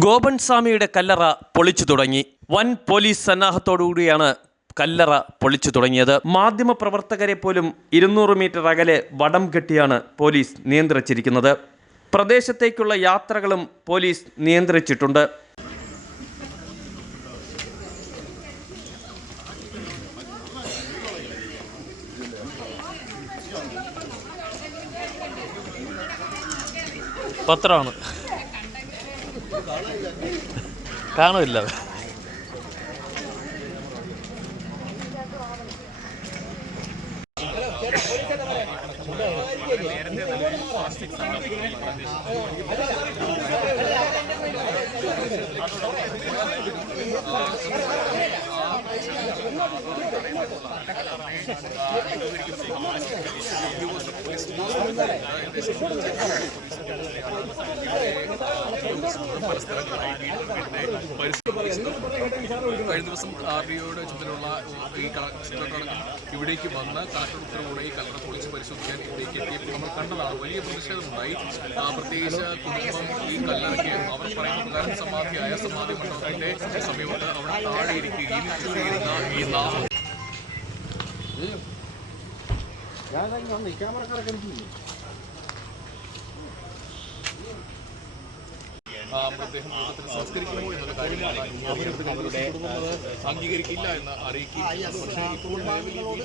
ഗോപൻ സ്വാമിയുടെ കല്ലറ പൊളിച്ചു തുടങ്ങി. വൻ പോലീസ് സന്നാഹത്തോടുകൂടിയാണ് കല്ലറ പൊളിച്ചു തുടങ്ങിയത്. മാധ്യമ പ്രവർത്തകരെ പോലും ഇരുന്നൂറ് മീറ്റർ അകലെ വടം കെട്ടിയാണ് പോലീസ് നിയന്ത്രിച്ചിരിക്കുന്നത്. പ്രദേശത്തേക്കുള്ള യാത്രകളും പോലീസ് നിയന്ത്രിച്ചിട്ടുണ്ട്. പത്രമാണ് കാണില്ല കഴിഞ്ഞ ദിവസം ആർ ഡി ഒയുടെ ചുമതലയുള്ള ഈ കളക്ടർ ഇവിടേക്ക് വന്ന് കളക്ടർ ഉത്തരവോടെ ഈ കളക്ടർ പോലീസ് പരിശോധിക്കാൻ ഇവിടേക്ക് എത്തിയപ്പോൾ നമ്മൾ കണ്ടതാണ് വലിയ പ്രതിഷേധമുണ്ടായി. പ്രത്യേകിച്ച് കുടുംബം ഈ കല്ലറയ്ക്ക് അവർ പറയുന്ന പ്രധാന സമാധിയായ സമാധി മണ്ഡപത്തിന്റെ സമീപത്ത് അവിടെ താഴെ ഇരിക്കുകയും ഈ നാമം ആ, മൃതദേഹം കുടുംബത്തിന് സംസ്കരിക്കുമോ എന്നുള്ള കാര്യമാണ് അവരുടെ അത് അംഗീകരിക്കില്ല എന്ന് അറിയിക്കുകയും പക്ഷേ ഇപ്പോൾ വീട്ടിലുള്ളത്